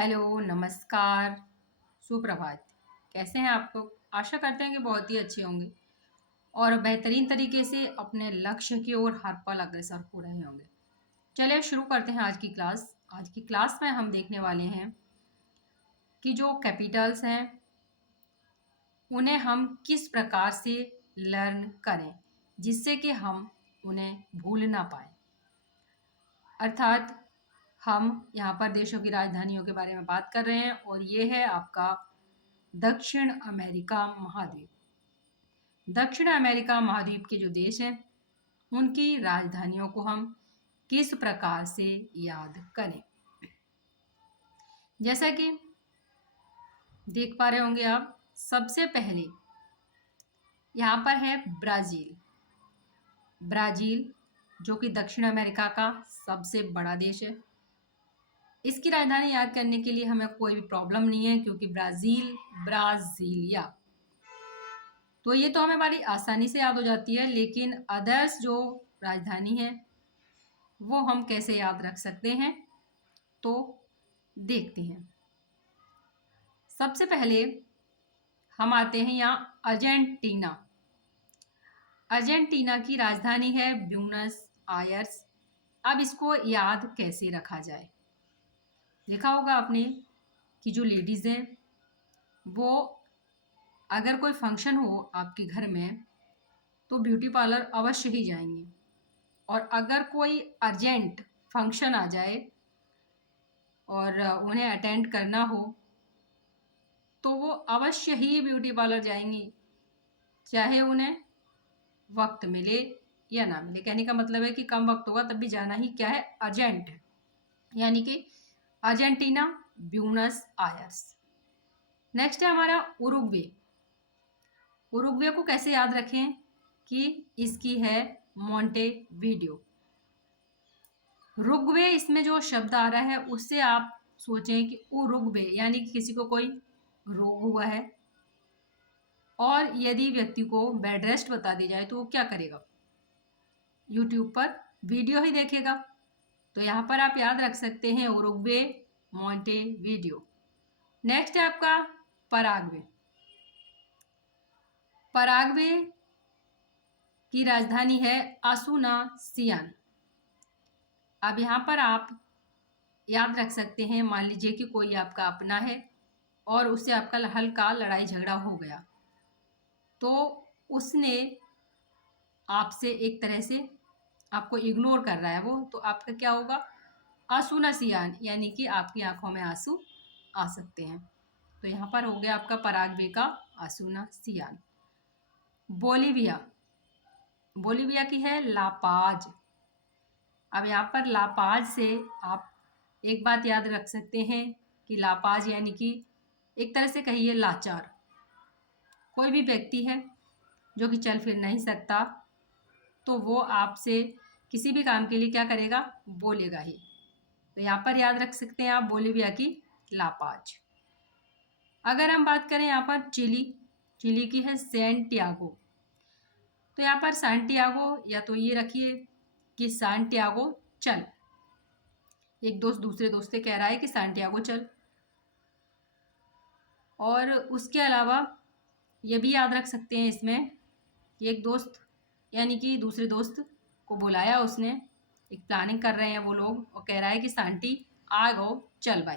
Hello, नमस्कार, सुप्रभात। कैसे हैं आप लोग? आशा करते हैं कि बहुत ही अच्छे होंगे और बेहतरीन तरीके से अपने लक्ष्य की ओर हर पल अग्रसर हो रहे होंगे। चलिए शुरू करते हैं आज की क्लास। आज की क्लास में हम देखने वाले हैं कि जो कैपिटल्स हैं, उन्हें हम किस प्रकार से लर्न करें, जिससे कि हम उन्हें भूल ना पाएँ। अर्थात हम यहाँ पर देशों की राजधानियों के बारे में बात कर रहे हैं और ये है आपका दक्षिण अमेरिका महाद्वीप। दक्षिण अमेरिका महाद्वीप के जो देश हैं, उनकी राजधानियों को हम किस प्रकार से याद करें। जैसा कि देख पा रहे होंगे आप, सबसे पहले यहाँ पर है ब्राज़ील। ब्राज़ील जो कि दक्षिण अमेरिका का सबसे बड़ा देश है। इसकी राजधानी याद करने के लिए हमें कोई भी प्रॉब्लम नहीं है, क्योंकि ब्राज़ील ब्राज़ीलिया, तो ये तो हमें बड़ी आसानी से याद हो जाती है। लेकिन अदर्स जो राजधानी है वो हम कैसे याद रख सकते हैं, तो देखते हैं। सबसे पहले हम आते हैं यहाँ अर्जेंटीना। अर्जेंटीना की राजधानी है ब्यूनस आयर्स। अब इसको याद कैसे रखा जाए। देखा होगा आपने कि जो लेडीज़ हैं वो अगर कोई फंक्शन हो आपके घर में तो ब्यूटी पार्लर अवश्य ही जाएंगी, और अगर कोई अर्जेंट फंक्शन आ जाए और उन्हें अटेंड करना हो तो वो अवश्य ही ब्यूटी पार्लर जाएंगी, चाहे उन्हें वक्त मिले या ना मिले। कहने का मतलब है कि कम वक्त होगा तब भी जाना ही क्या है, अर्जेंट है। यानी कि अर्जेंटीना ब्यूनस आयर्स। नेक्स्ट है हमारा उरुग्वे। उरुग्वे को कैसे याद रखें कि इसकी है मोंटेवीडियो। रुग्वे, इसमें जो शब्द आ रहा है उससे आप सोचें कि उरुग्वे यानी कि किसी को कोई रोग हुआ है और यदि व्यक्ति को बेड रेस्ट बता दी जाए तो वो क्या करेगा, यूट्यूब पर वीडियो ही देखेगा। तो यहाँ पर आप याद रख सकते हैं उरुग्वे मोंटेवीडियो। नेक्स्ट है आपका पराग्वे। पराग्वे की राजधानी है असूनासियान। अब यहाँ पर आप याद रख सकते हैं, मान लीजिए कि कोई आपका अपना है और उससे आपका हल्का लड़ाई झगड़ा हो गया, तो उसने आपसे एक तरह से आपको इग्नोर कर रहा है वो, तो आपका क्या होगा, आंसू-नसियान, यानी कि आपकी आंखों में आंसू आ सकते हैं। तो यहाँ पर हो गया आपका पराग्वे का आंसू-नसियान। बोलीविया। बोलीविया की है लापाज। अब यहाँ पर लापाज से आप एक बात याद रख सकते हैं कि लापाज यानी कि एक तरह से कहिए लाचार। कोई भी व्यक्ति है जो कि चल फिर नहीं सकता, तो वो आपसे किसी भी काम के लिए क्या करेगा, बोलेगा ही। तो यहाँ पर याद रख सकते हैं आप बोलीविया की लापाज। अगर हम बात करें यहाँ पर चिली, चिली की है सैंटियागो। तो यहाँ पर सैंटियागो, या तो ये रखिए कि सैंटियागो चल। एक दोस्त दूसरे दोस्त से कह रहा है कि सैंटियागो चल। और उसके अलावा ये भी याद रख सकते हैं इसमें कि एक दोस्त यानी कि दूसरे दोस्त को बुलाया उसने, एक प्लानिंग कर रहे हैं वो लोग, और कह रहा है कि सांटी आ गो चल भाई।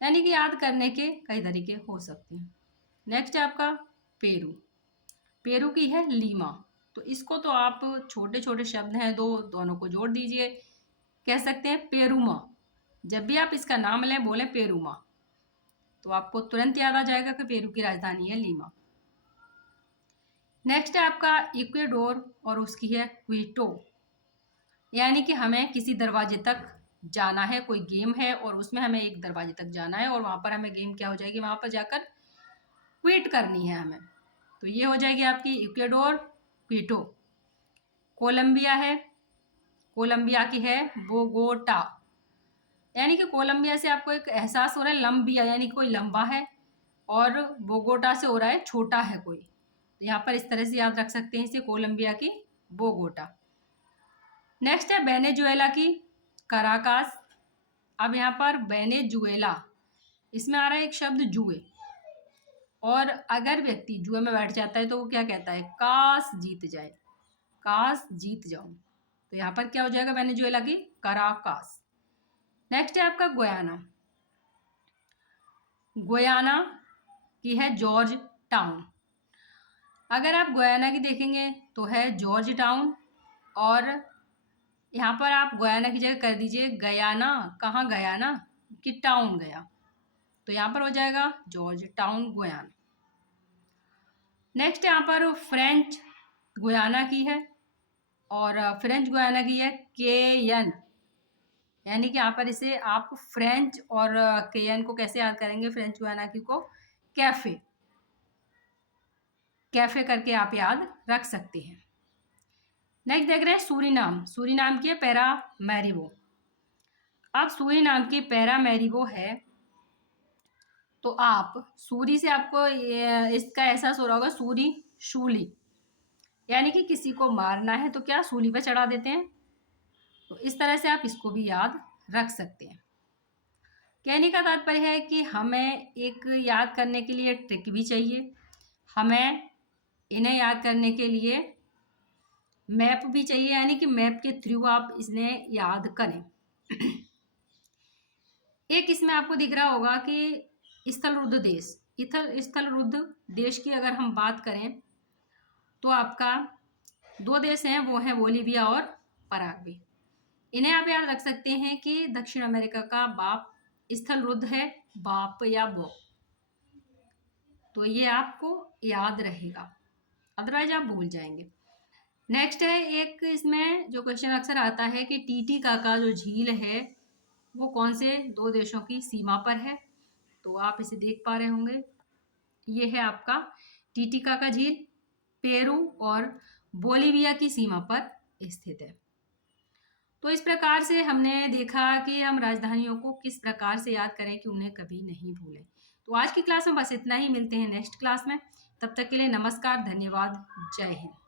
यानी कि याद करने के कई तरीके हो सकते हैं। नेक्स्ट है आपका पेरू। पेरू की है लीमा। तो इसको तो आप छोटे छोटे शब्द हैं दो, दोनों को जोड़ दीजिए, कह सकते हैं पेरूमा। जब भी आप इसका नाम लें बोले पेरूमा, तो आपको तुरंत याद आ जाएगा कि पेरू की राजधानी है लीमा। नेक्स्ट है आपका इक्वेडोर और उसकी है क्विटो। यानी कि हमें किसी दरवाजे तक जाना है, कोई गेम है और उसमें हमें एक दरवाजे तक जाना है और वहाँ पर हमें गेम क्या हो जाएगी, वहाँ पर जाकर क्विट करनी है हमें। तो ये हो जाएगी आपकी इक्वेडोर क्विटो। कोलंबिया है, कोलंबिया की है बोगोटा। यानी कि कोलंबिया से आपको एक एहसास हो रहा है लंबिया, यानी कि कोई लंबा है, और बोगोटा से हो रहा है छोटा है कोई। तो यहाँ पर इस तरह से याद रख सकते हैं इसे, कोलंबिया की बोगोटा। नेक्स्ट है वेनेजुएला की कराकास। अब यहाँ पर वेनेजुएला, इसमें आ रहा है एक शब्द जुए, और अगर व्यक्ति जुए में बैठ जाता है तो वो क्या कहता है, काश जीत जाए, काश जीत जाऊं। तो यहाँ पर क्या हो जाएगा वेनेजुएला की कराकास। नेक्स्ट है आपका गुयाना। गुयाना की है जॉर्ज टाउन। अगर आप गुयाना की देखेंगे तो है जॉर्ज टाउन, और यहाँ पर आप गुयाना की जगह कर दीजिए गयाना, कहाँ गया ना कि टाउन गया, तो यहाँ पर हो जाएगा जॉर्ज टाउन गुयाना। नेक्स्ट यहाँ पर फ्रेंच गुयाना की है, और फ्रेंच गुयाना की है केयन, यानी कि यहाँ पर इसे आप फ्रेंच और केयन को कैसे याद करेंगे, फ्रेंच गुयाना की को कैफे, कैफे करके आप याद रख सकते हैं। नेक्स्ट देख रहे हैं सूरीनाम। सूरीनाम की है पैरामैरिबो। अब सूरीनाम की पैरामैरिबो है तो आप सूरी से आपको इसका एहसास हो रहा होगा, सूरी शूली, यानी कि किसी को मारना है तो क्या सूली पे चढ़ा देते हैं, तो इस तरह से आप इसको भी याद रख सकते हैं। कहने का तात्पर्य है कि हमें एक याद करने के लिए ट्रिक भी चाहिए, हमें इन्हें याद करने के लिए मैप भी चाहिए, यानी कि मैप के थ्रू आप इन्हें याद करें। एक इसमें आपको दिख रहा होगा कि स्थलरुद्ध देश, स्थलरुद्ध देश की अगर हम बात करें तो आपका दो देश हैं, वो हैं बोलीविया और पराग्वे। इन्हें आप याद रख सकते हैं कि दक्षिण अमेरिका का बाप स्थलरुद्ध है, बाप या बो, तो ये आपको याद रहेगा, अदरवाइज आप भूल जाएंगे। नेक्स्ट है एक इसमें जो क्वेश्चन अक्सर आता है कि टीटीकाका जो झील है वो कौन से दो देशों की सीमा पर है, तो आप इसे देख पा रहे होंगे, ये है आपका टीटीकाका झील, पेरू और बोलीविया की सीमा पर स्थित है। तो इस प्रकार से हमने देखा कि हम राजधानियों को किस प्रकार से याद करें कि उन्हें कभी नहीं भूलें। तो आज की क्लास में बस इतना ही, मिलते हैं नेक्स्ट क्लास में, तब तक के लिए नमस्कार, धन्यवाद, जय हिंद।